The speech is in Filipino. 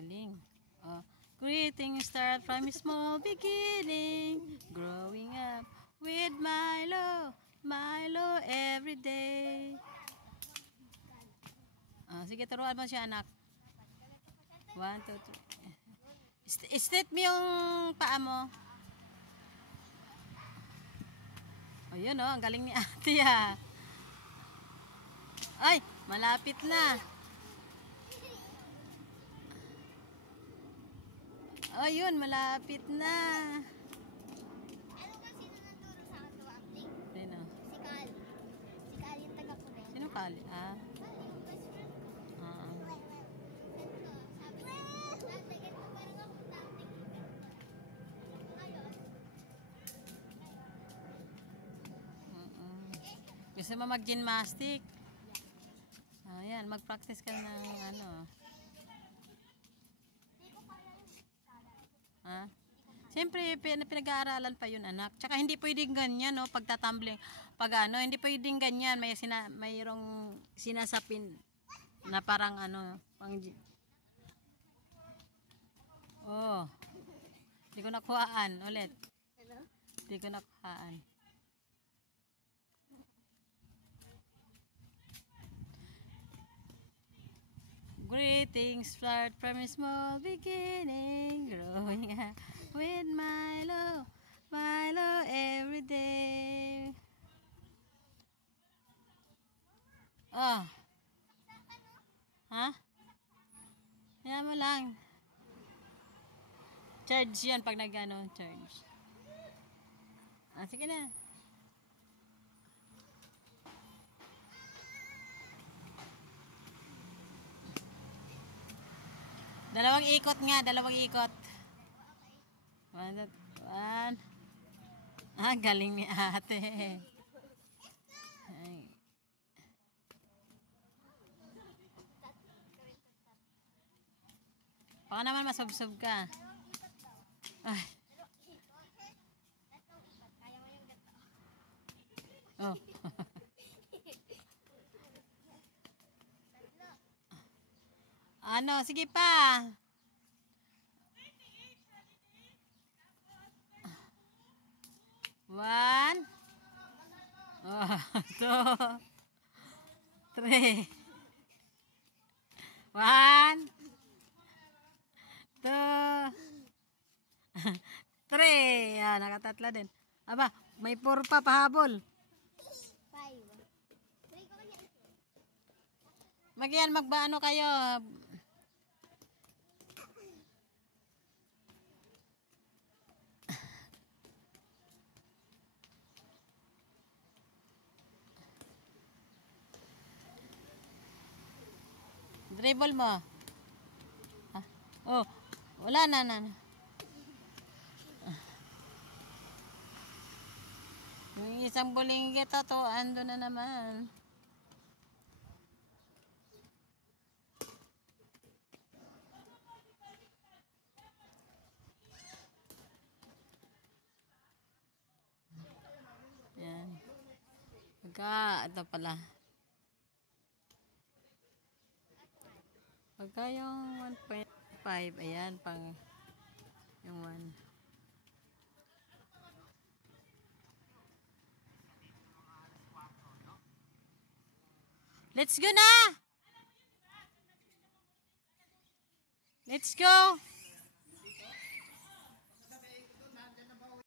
Galing. Oh. Greetings start from a small beginning. Growing up with Milo. Milo every day. Oh, sige, turuan mo siya, anak. 1, 2, 3. Straight mo yung paa mo. O, yun o. Ang galing ni ate ha. Ay, malapit na. O, yun. Malapit na. Ano ba sino nagturo sa akin ito, Ampling? Sino? Si Kali. Si Kali yung taga-Pune. Sino Kali? Ah? Yung best friend ko. Sabi niya, ate, ganito parang ako dati. Ngayon. Gusto mo mag-gymnastic? Ayan, mag-practice ka ng ano. Ha? Siyempre, pinag-aaralan pa yun, anak. Tsaka hindi pwedeng ganyan, no? Pagtatumbling. Pag ano, hindi pwedeng ganyan. Mayroong sinasapin na parang ano, pang... Oh. Hindi ko nakuhaan. Ulit. Ano? Hindi ko nakuhaan. Greetings start from a small beginning, growing up with Milo, Milo every day. Oh. Ha? Yan mo lang. Charge yan pag nag-ano, charge. Ah, sige na. Dalawang ikot nga, dalawang ikot. 1, 2, 1. Ah, galing ni ate. Ay. Baka naman masubsob ka. Ay. Oh. Ano, sige pa. 1, 2, 3. 1, 2, 3. Ah, nakatatla din. Aba, may 4 pa pahabol. 5. 3 ko yan. Magyan, magbaano kayo. Dribble mo. Ah. Oh, wala na. Yung isang bulinggit to, ando na naman. Yan. Ito pala. Pagka yung 1.5, ayan, pang yung 1. Let's go na! Let's go!